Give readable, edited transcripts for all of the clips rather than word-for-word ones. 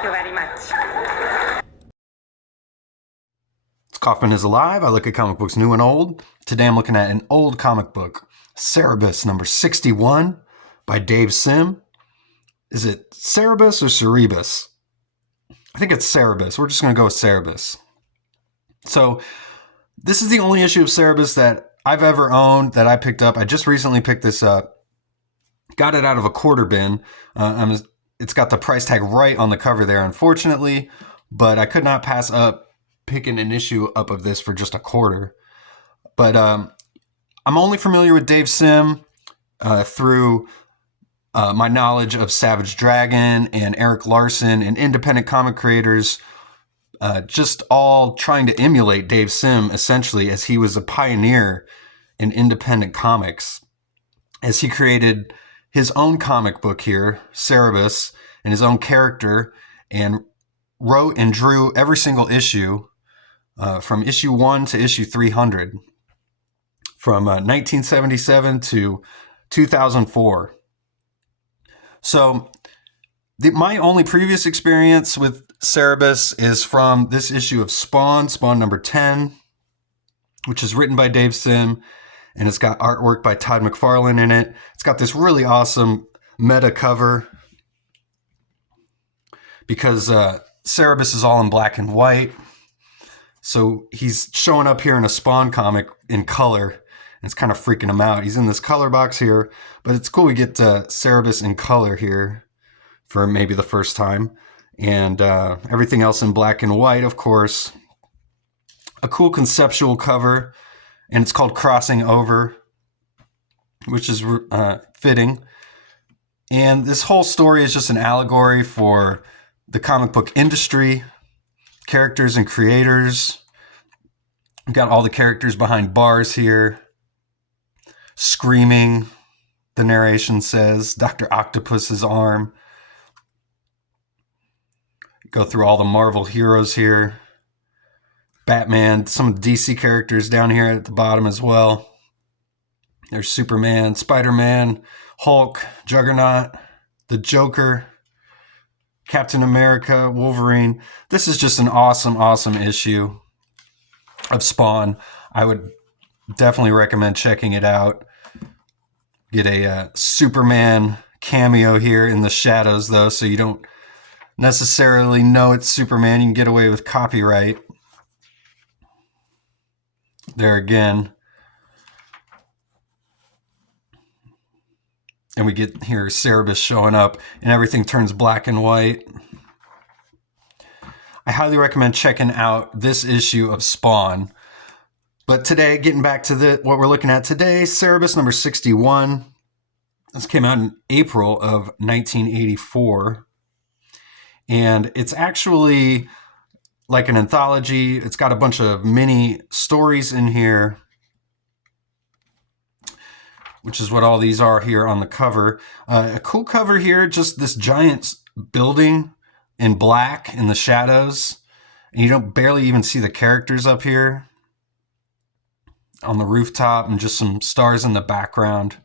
Thank you very much. Kaufman is Alive. I look at comic books new and old. Today I'm looking at an old comic book, Cerebus number 61 by Dave Sim. Is it Cerebus or Cerebus? I think it's Cerebus. We're just going to go with Cerebus. So this is the only issue of Cerebus that I've ever owned that I picked up. I just recently picked this up. Got it out of a quarter bin. It's got the price tag right on the cover there, unfortunately, but I could not pass up picking an issue up of this for just a quarter. But I'm only familiar with Dave Sim through my knowledge of Savage Dragon and Eric Larson and independent comic creators, just all trying to emulate Dave Sim, essentially, as he was a pioneer in independent comics, as he created his own comic book here, Cerebus, and his own character, and wrote and drew every single issue from issue 1 to issue 300, from 1977 to 2004. So my only previous experience with Cerebus is from this issue of Spawn number 10, which is written by Dave Sim, and it's got artwork by Todd McFarlane in it. It's got this really awesome meta cover because Cerebus is all in black and white. So he's showing up here in a Spawn comic in color, and it's kind of freaking him out. He's in this color box here, but it's cool we get Cerebus in color here for maybe the first time. And everything else in black and white, of course. A cool conceptual cover, and it's called Crossing Over, which is fitting. And this whole story is just an allegory for the comic book industry, characters and creators. We've got all the characters behind bars here, screaming, the narration says, Dr. Octopus's arm. Go through all the Marvel heroes here. Batman, some DC characters down here at the bottom as well. There's Superman, Spider-Man, Hulk, Juggernaut, the Joker, Captain America, Wolverine. This is just an awesome, awesome issue of Spawn. I would definitely recommend checking it out. Get a Superman cameo here in the shadows, though, so you don't necessarily know it's Superman. You can get away with copyright. There again. And we get here Cerebus showing up, and everything turns black and white. I highly recommend checking out this issue of Spawn. But today, getting back to what we're looking at today, Cerebus number 61. This came out in April of 1984. And it's actually like an anthology. It's got a bunch of mini stories in here, which is what all these are here on the cover. A cool cover here, just this giant building in black in the shadows. And you don't barely even see the characters up here on the rooftop, and just some stars in the background.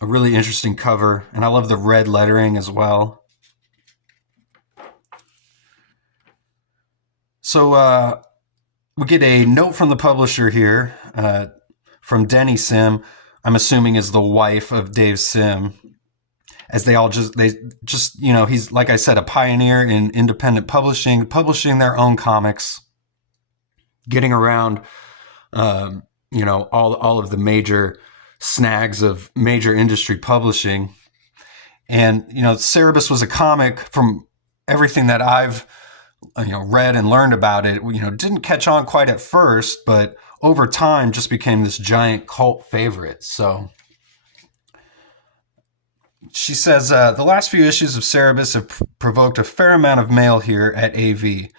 A really interesting cover, and I love the red lettering as well. So we get a note from the publisher here, from Denny Sim, I'm assuming is the wife of Dave Sim, as they just, you know, he's, like I said, a pioneer in independent publishing their own comics, getting around, you know, all of the major snags of major industry publishing. And, you know, Cerebus was a comic, from everything that I've, you know, read and learned about it, you know, didn't catch on quite at first, but over time just became this giant cult favorite. So she says, the last few issues of Cerebus have provoked a fair amount of mail here at AV.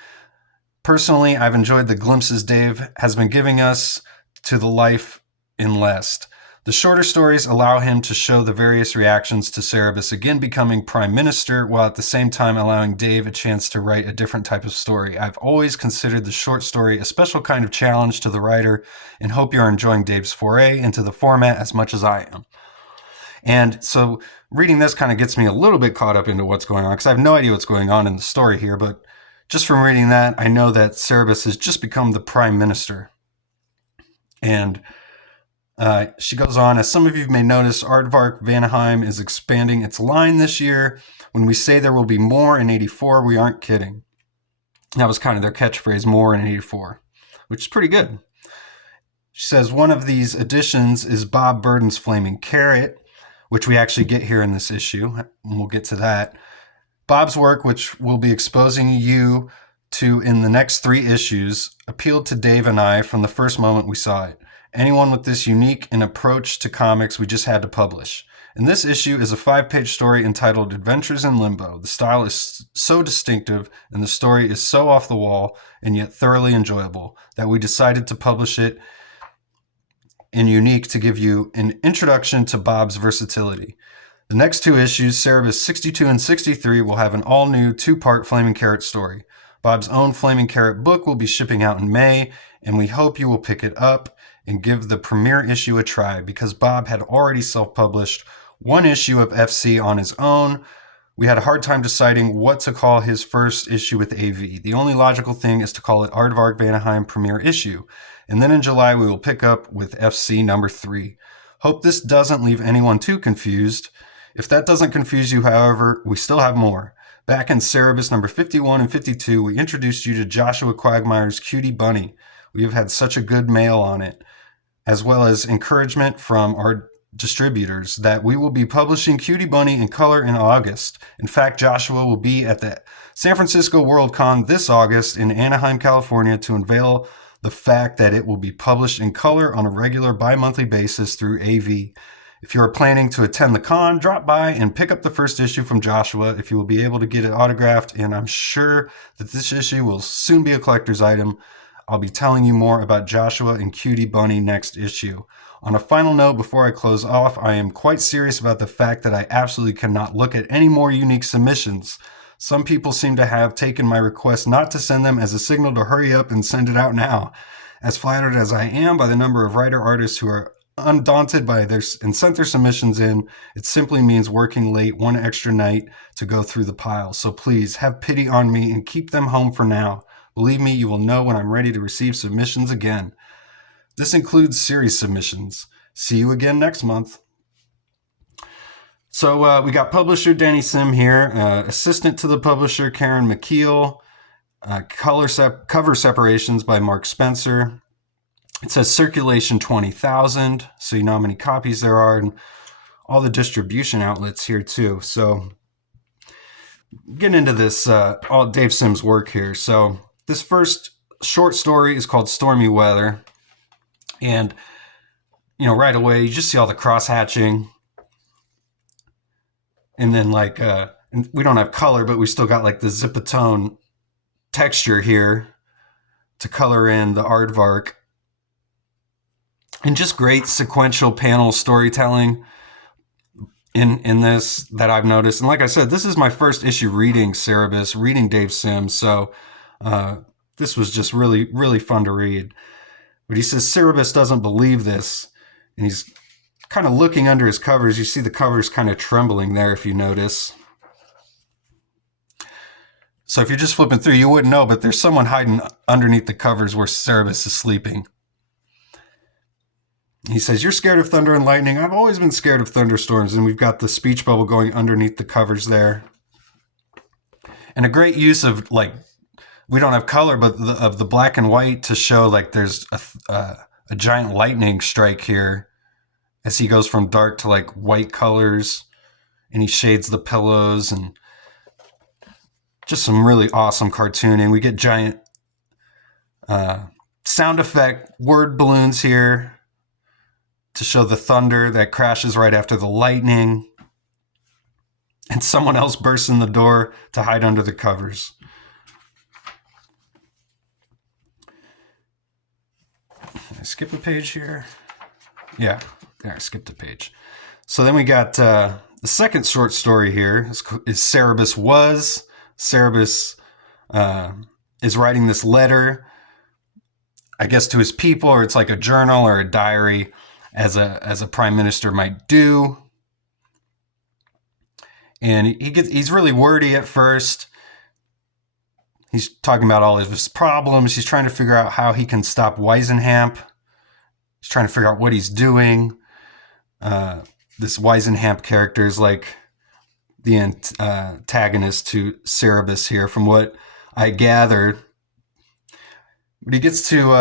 Personally, I've enjoyed the glimpses Dave has been giving us to the life in Lest. The shorter stories allow him to show the various reactions to Cerebus again becoming Prime Minister, while at the same time allowing Dave a chance to write a different type of story. I've always considered the short story a special kind of challenge to the writer, and hope you're enjoying Dave's foray into the format as much as I am. And so reading this kind of gets me a little bit caught up into what's going on, because I have no idea what's going on in the story here. But just from reading that, I know that Cerebus has just become the prime minister. And she goes on, as some of you may notice, Aardvark Vanaheim is expanding its line this year. When we say there will be more in 84, we aren't kidding. That was kind of their catchphrase, more in 84, which is pretty good. She says one of these additions is Bob Burden's Flaming Carrot, which we actually get here in this issue, and we'll get to that. Bob's work, which we'll be exposing you to in the next 3 issues, appealed to Dave and I from the first moment we saw it. Anyone with this unique an approach to comics we just had to publish. And this issue is a 5-page story entitled Adventures in Limbo. The style is so distinctive and the story is so off the wall and yet thoroughly enjoyable that we decided to publish it in Unique to give you an introduction to Bob's versatility. The next 2 issues, Cerebus 62 and 63, will have an all-new 2-part Flaming Carrot story. Bob's own Flaming Carrot book will be shipping out in May, and we hope you will pick it up and give the premiere issue a try, because Bob had already self-published 1 issue of FC on his own. We had a hard time deciding what to call his first issue with AV. The only logical thing is to call it Aardvark Vanaheim premiere issue. And then in July, we will pick up with FC number 3. Hope this doesn't leave anyone too confused. If that doesn't confuse you, however, we still have more. Back in Cerebus number 51 and 52, we introduced you to Joshua Quagmire's Cutie Bunny. We have had such a good mail on it, as well as encouragement from our distributors that we will be publishing Cutie Bunny in color in August. In fact, Joshua will be at the San Francisco Worldcon this August in Anaheim, California, to unveil the fact that it will be published in color on a regular bi-monthly basis through AV. If you are planning to attend the con, drop by and pick up the first issue from Joshua if you will be able to get it autographed, and I'm sure that this issue will soon be a collector's item. I'll be telling you more about Joshua and Cutie Bunny next issue. On a final note, before I close off, I am quite serious about the fact that I absolutely cannot look at any more unique submissions. Some people seem to have taken my request not to send them as a signal to hurry up and send it out now. As flattered as I am by the number of writer-artists who are undaunted by their and sent their submissions in, it simply means working late 1 extra night to go through the pile. So please have pity on me and keep them home for now. Believe me, you will know when I'm ready to receive submissions again. This includes series submissions. See you again next month. So we got publisher Danny Sim here, assistant to the publisher Karen McKeel, cover separations by Mark Spencer. It says circulation 20,000, so you know how many copies there are, and all the distribution outlets here too. So getting into this, all Dave Sim's work here. So this first short story is called Stormy Weather. And, you know, right away, you just see all the cross-hatching. And then, like, we don't have color, but we still got, like, the zipatone texture here to color in the aardvark. And just great sequential panel storytelling in this that I've noticed. And like I said, this is my first issue reading Cerebus, reading Dave Sim. So this was just really, really fun to read. But he says Cerebus doesn't believe this. And he's kind of looking under his covers. You see the covers kind of trembling there if you notice. So if you're just flipping through, you wouldn't know, but there's someone hiding underneath the covers where Cerebus is sleeping. He says, you're scared of thunder and lightning. I've always been scared of thunderstorms. And we've got the speech bubble going underneath the covers there. And a great use of, like, we don't have color, but of the black and white to show, like, there's a giant lightning strike here as he goes from dark to, like, white colors. And he shades the pillows and just some really awesome cartooning. We get giant sound effect word balloons here to show the thunder that crashes right after the lightning. And someone else bursts in the door to hide under the covers. Did I skip a page here? Yeah, there, I skipped a page. So then we got the second short story here is Cerebus Was. Cerebus is writing this letter, I guess, to his people, or it's like a journal or a diary, as a prime minister might do. And he's really wordy at first. He's talking about all of his problems. He's trying to figure out how he can stop Weisenhamp. He's trying to figure out what he's doing. This Weisenhamp character is like the antagonist to Cerebus here, from what I gathered. But he gets to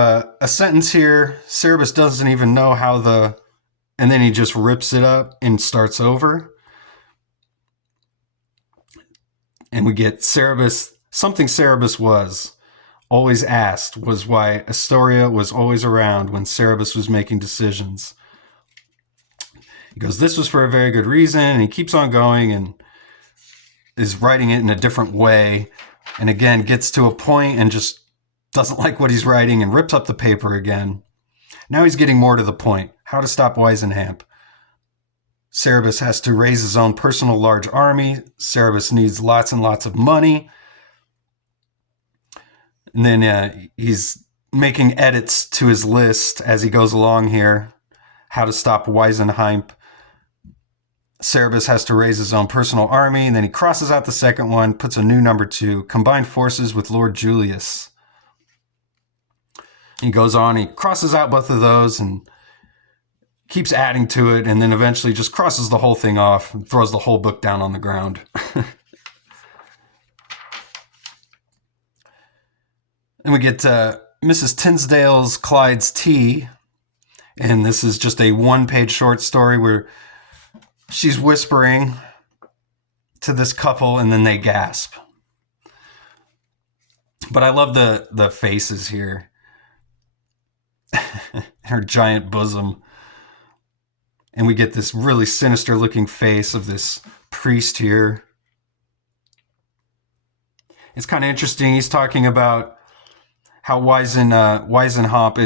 a sentence here. Cerebus doesn't even know how and then he just rips it up and starts over. And we get Cerebus. Something Cerebus was always asked was why Astoria was always around when Cerebus was making decisions. He goes, this was for a very good reason. And he keeps on going and is writing it in a different way. And again, gets to a point and just doesn't like what he's writing and rips up the paper again. Now he's getting more to the point. How to stop Weisenhamp. Cerebus has to raise his own personal large army. Cerebus needs lots and lots of money. And then he's making edits to his list as he goes along here. How to stop Weisenhamp. Cerebus has to raise his own personal army. And then he crosses out the second one, puts a new number 2. Combine forces with Lord Julius. He goes on, he crosses out both of those and keeps adding to it, and then eventually just crosses the whole thing off and throws the whole book down on the ground. And we get Mrs. Tinsdale's Clyde's Tea, and this is just a one-page short story where she's whispering to this couple, and then they gasp. But I love the faces here. Her giant bosom. And we get this really sinister looking face of this priest here. It's kind of interesting. He's talking about how Weisenhamp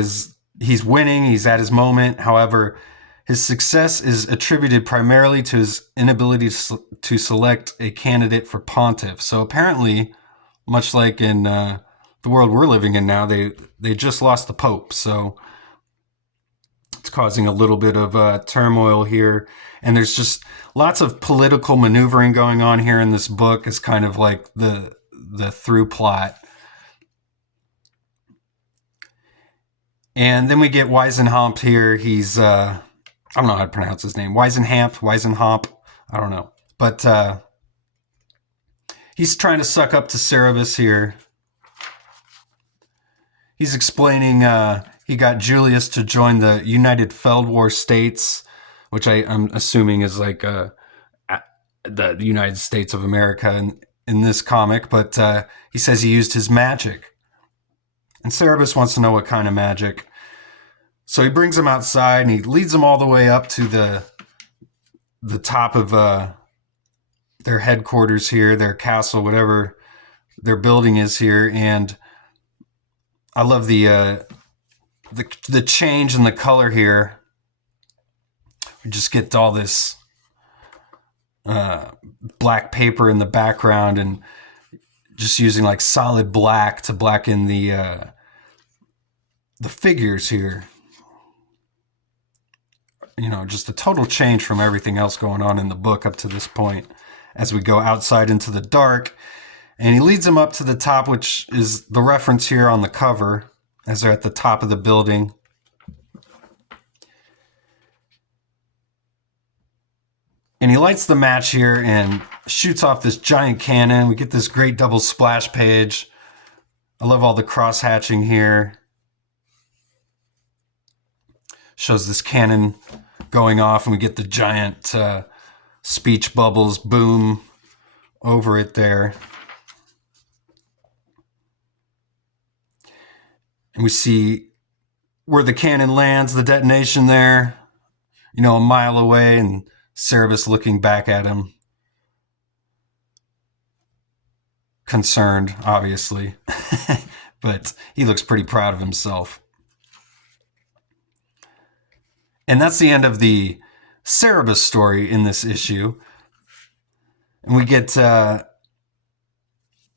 he's winning, he's at his moment. However, his success is attributed primarily to his inability to select a candidate for pontiff. So apparently, much like in the world we're living in now, they just lost the Pope. So it's causing a little bit of turmoil here. And there's just lots of political maneuvering going on here in this book. It's kind of like the through plot. And then we get Weisenhamp here. He's, I don't know how to pronounce his name. Weisenhamp. I don't know. But he's trying to suck up to Cerebus here. He's explaining he got Julius to join the United Feldwar States, which I'm assuming is like the United States of America in this comic. But he says he used his magic. And Cerebus wants to know what kind of magic. So he brings him outside and he leads him all the way up to the top of their headquarters here, their castle, whatever their building is here. And I love the change in the color here. We just get all this black paper in the background and just using like solid black to blacken the figures here. You know, just a total change from everything else going on in the book up to this point as we go outside into the dark. And he leads them up to the top, which is the reference here on the cover as they're at the top of the building. And he lights the match here and shoots off this giant cannon. We get this great double splash page. I love all the cross-hatching here. Shows this cannon going off, and we get the giant speech bubbles boom over it there. And we see where the cannon lands, the detonation there, you know, a mile away, and Cerebus looking back at him. Concerned, obviously. But he looks pretty proud of himself. And that's the end of the Cerebus story in this issue. And we get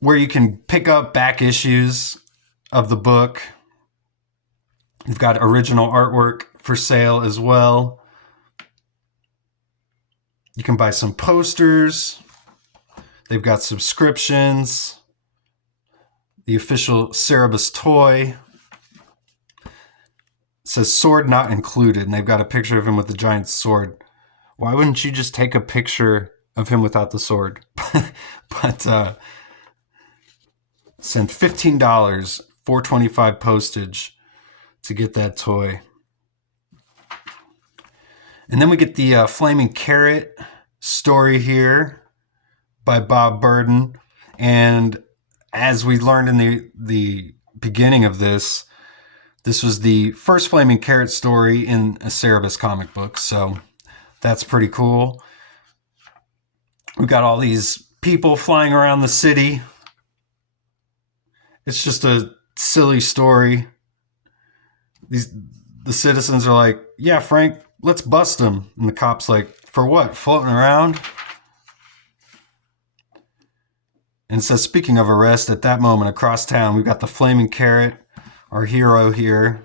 where you can pick up back issues of the book. You've got original artwork for sale as well. You can buy some posters. They've got subscriptions, the official Cerebus toy. It says sword not included, and they've got a picture of him with the giant sword. Why wouldn't you just take a picture of him without the sword? But send $15, $4.25 postage to get that toy. And then we get the Flaming Carrot story here by Bob Burden. And as we learned in the beginning of this was the first Flaming Carrot story in a Cerebus comic book. So that's pretty cool. We've got all these people flying around the city. It's just a silly story. The citizens are like, yeah, Frank, let's bust him. And the cop's like, for what? Floating around? And it says, speaking of arrest, at that moment across town, we've got the Flaming Carrot, our hero here.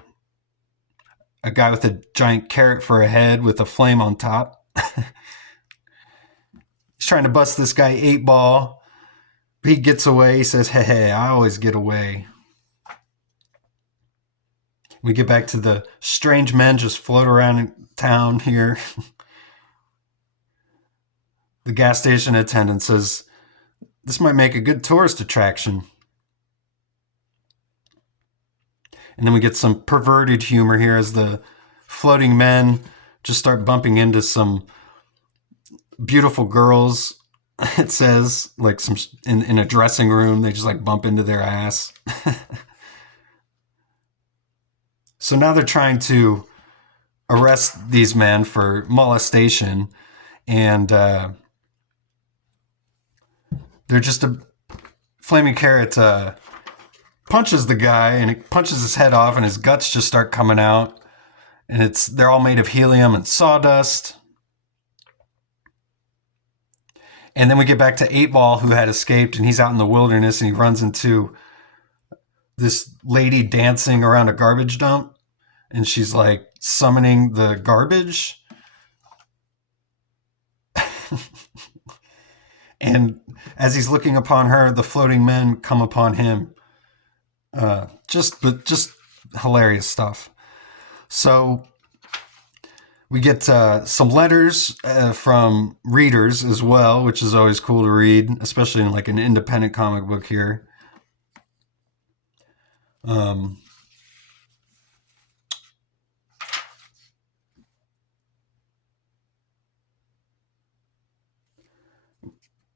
A guy with a giant carrot for a head with a flame on top. He's trying to bust this guy 8-Ball. He gets away. He says, hey, I always get away. We get back to the strange men just float around in town here. The gas station attendant says, this might make a good tourist attraction. And then we get some perverted humor here as the floating men just start bumping into some beautiful girls. It says, like, some in a dressing room, they just like bump into their ass. So now they're trying to arrest these men for molestation, and they're just a Flaming Carrot punches the guy, and it punches his head off, and his guts just start coming out, and they're all made of helium and sawdust. And then we get back to 8-Ball, who had escaped, and he's out in the wilderness, and he runs into this lady dancing around a garbage dump, and she's like summoning the garbage. And as he's looking upon her, the floating men come upon him. Just hilarious stuff. So we get some letters from readers as well, which is always cool to read, especially in like an independent comic book here.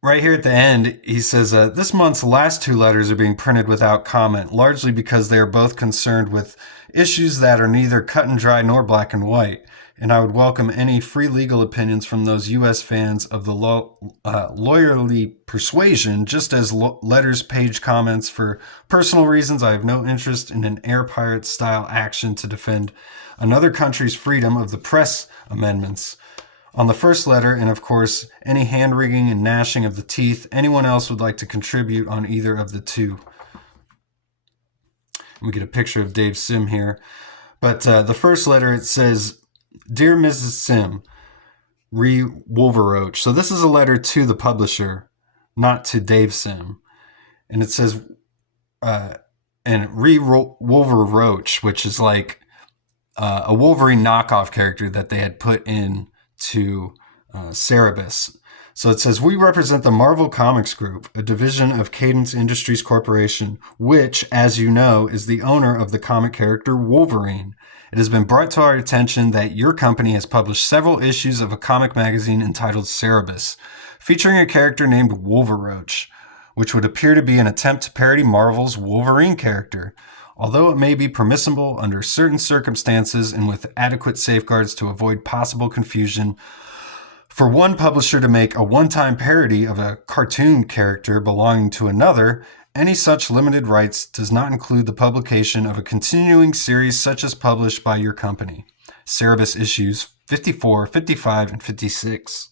Right here at the end, he says, this month's last 2 letters are being printed without comment, largely because they are both concerned with issues that are neither cut and dry nor black and white. And I would welcome any free legal opinions from those U.S. fans of the lawyerly persuasion, just as letters page comments. For personal reasons, I have no interest in an air pirate style action to defend another country's freedom of the press amendments. On the first letter, and of course, any hand-wringing and gnashing of the teeth anyone else would like to contribute on either of the 2. We get a picture of Dave Sim here. But the first letter, it says, Dear Mrs. Sim, Re Wolveroach. So this is a letter to the publisher, not to Dave Sim. And it says, and Re Wolveroach, which is like a Wolverine knockoff character that they had put in to Cerebus. So it says, we represent the Marvel Comics Group, a division of Cadence Industries Corporation, which, as you know, is the owner of the comic character Wolverine. It has been brought to our attention that your company has published several issues of a comic magazine entitled Cerebus, featuring a character named Wolveroach, which would appear to be an attempt to parody Marvel's Wolverine character. Although it may be permissible under certain circumstances and with adequate safeguards to avoid possible confusion, for one publisher to make a one-time parody of a cartoon character belonging to another, any such limited rights does not include the publication of a continuing series such as published by your company. Cerebus issues 54, 55, and 56.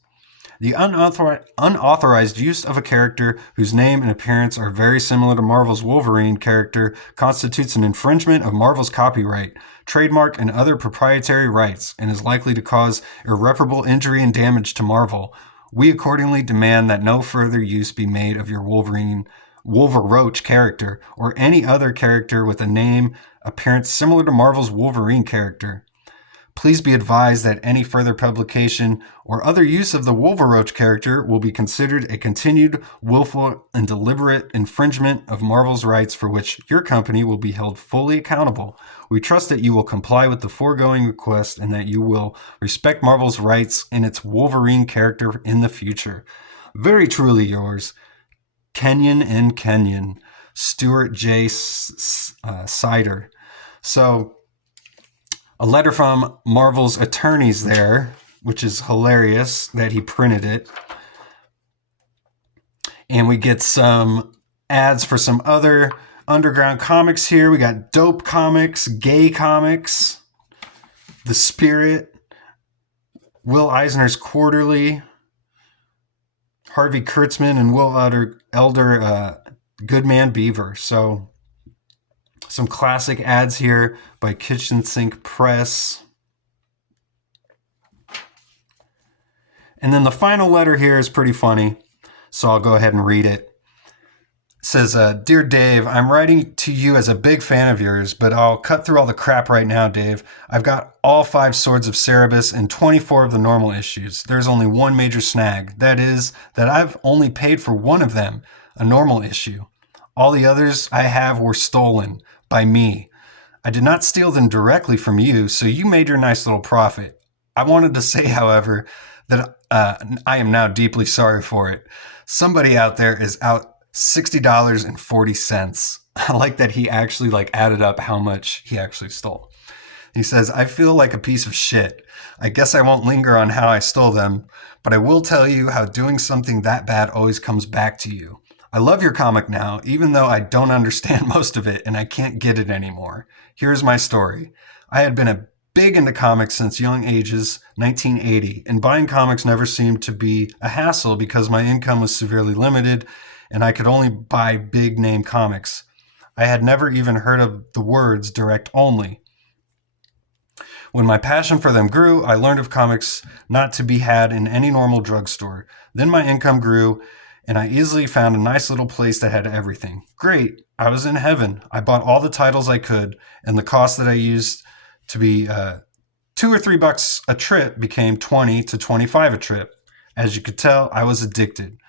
The unauthorized use of a character whose name and appearance are very similar to Marvel's Wolverine character constitutes an infringement of Marvel's copyright, trademark, and other proprietary rights, and is likely to cause irreparable injury and damage to Marvel, We accordingly demand that no further use be made of your Wolveroach character, or any other character with a name appearance similar to Marvel's Wolverine character. Please be advised that any further publication or other use of the Wolveroach character will be considered a continued willful and deliberate infringement of Marvel's rights for which your company will be held fully accountable. We trust that you will comply with the foregoing request and that you will respect Marvel's rights in its Wolverine character in the future. Very truly yours, Kenyon and Kenyon, Stuart J. Sider. So, a letter from Marvel's attorneys there, which is hilarious that he printed it. And we get some ads for some other underground comics here. We got Dope Comics, Gay Comics, The Spirit, Will Eisner's Quarterly, Harvey Kurtzman, and Will Elder Goodman Beaver. So some classic ads here by Kitchen Sink Press. And then the final letter here is pretty funny, so I'll go ahead and read it. It says, Dear Dave, I'm writing to you as a big fan of yours, but I'll cut through all the crap right now, Dave. I've got all 5 Swords of Cerebus and 24 of the normal issues. There's only one major snag. That is, that I've only paid for one of them, a normal issue. All the others I have were stolen by me. I did not steal them directly from you, so you made your nice little profit. I wanted to say, however, that I am now deeply sorry for it. Somebody out there is out $60.40. I like that he actually added up how much he actually stole. He says, I feel like a piece of shit. I guess I won't linger on how I stole them, but I will tell you how doing something that bad always comes back to you. I love your comic now, even though I don't understand most of it and I can't get it anymore. Here's my story. I had been big into comics since young ages, 1980, and buying comics never seemed to be a hassle because my income was severely limited and I could only buy big name comics. I had never even heard of the words direct only. When my passion for them grew, I learned of comics not to be had in any normal drugstore. Then my income grew, and I easily found a nice little place that had everything. Great, I was in heaven. I bought all the titles I could, and the cost that I used to be $2 or $3 a trip became $20 to $25 a trip. As you could tell, I was addicted.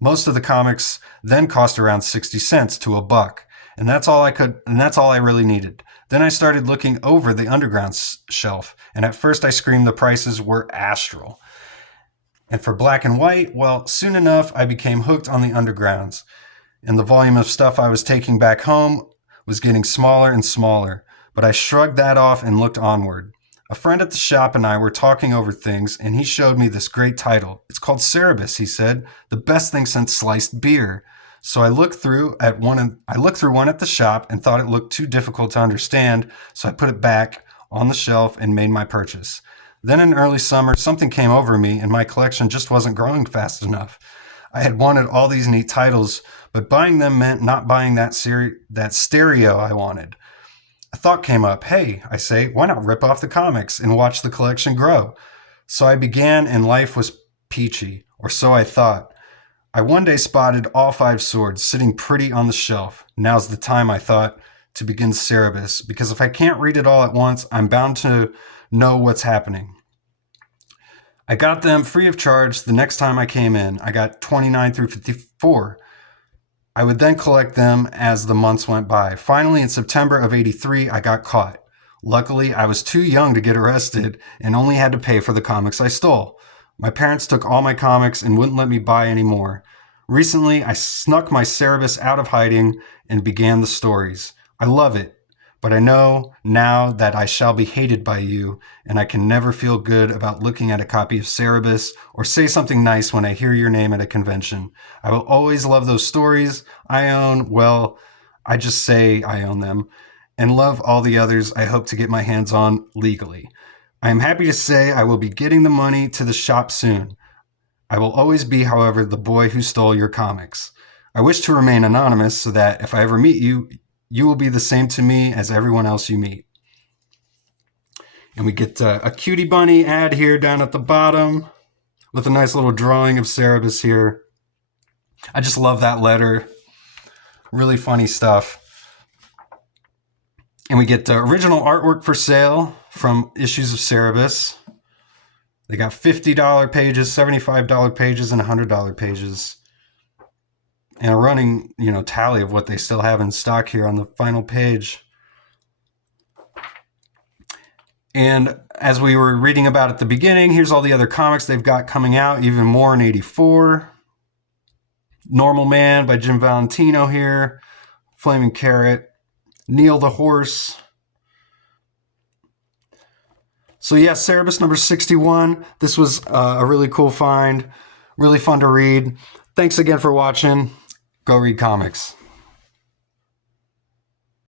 Most of the comics then cost around 60 cents to $1, and that's all I really needed. Then I started looking over the underground shelf, and at first I screamed the prices were astral. And for black and white, well, soon enough I became hooked on the undergrounds, and the volume of stuff I was taking back home was getting smaller and smaller, but I shrugged that off and looked onward. A friend at the shop and I were talking over things, and he showed me this great title. It's called Cerebus, he said, the best thing since sliced beer. So I looked through one at the shop and thought it looked too difficult to understand, so I put it back on the shelf and made my purchase. Then in early summer, something came over me and my collection just wasn't growing fast enough. I had wanted all these neat titles, but buying them meant not buying that stereo I wanted. A thought came up. Hey, I say, why not rip off the comics and watch the collection grow? So I began, and life was peachy, or so I thought. I one day spotted all 5 swords sitting pretty on the shelf. Now's the time, I thought, to begin Cerebus, because if I can't read it all at once, I'm bound to know what's happening. I got them free of charge the next time I came in. I got 29 through 54. I would then collect them as the months went by. Finally, in September of '83, I got caught. Luckily, I was too young to get arrested and only had to pay for the comics I stole. My parents took all my comics and wouldn't let me buy any more. Recently, I snuck my Cerebus out of hiding and began the stories. I love it, but I know now that I shall be hated by you, and I can never feel good about looking at a copy of Cerebus or say something nice when I hear your name at a convention. I will always love those stories I own. Well, I just say I own them, and love all the others I hope to get my hands on legally. I am happy to say I will be getting the money to the shop soon. I will always be, however, the boy who stole your comics. I wish to remain anonymous so that if I ever meet you, you will be the same to me as everyone else you meet. And we get a Cutie Bunny ad here down at the bottom. with a nice little drawing of Cerebus here. I just love that letter. Really funny stuff. And we get original artwork for sale from issues of Cerebus. They got $50 pages, $75 pages, and $100 pages. And a running, tally of what they still have in stock here on the final page. And as we were reading about at the beginning, here's all the other comics they've got coming out, even more in 84. Normal Man by Jim Valentino here. Flaming Carrot. Neil the Horse. So yeah, Cerebus number 61. This was a really cool find. Really fun to read. Thanks again for watching. Go read comics.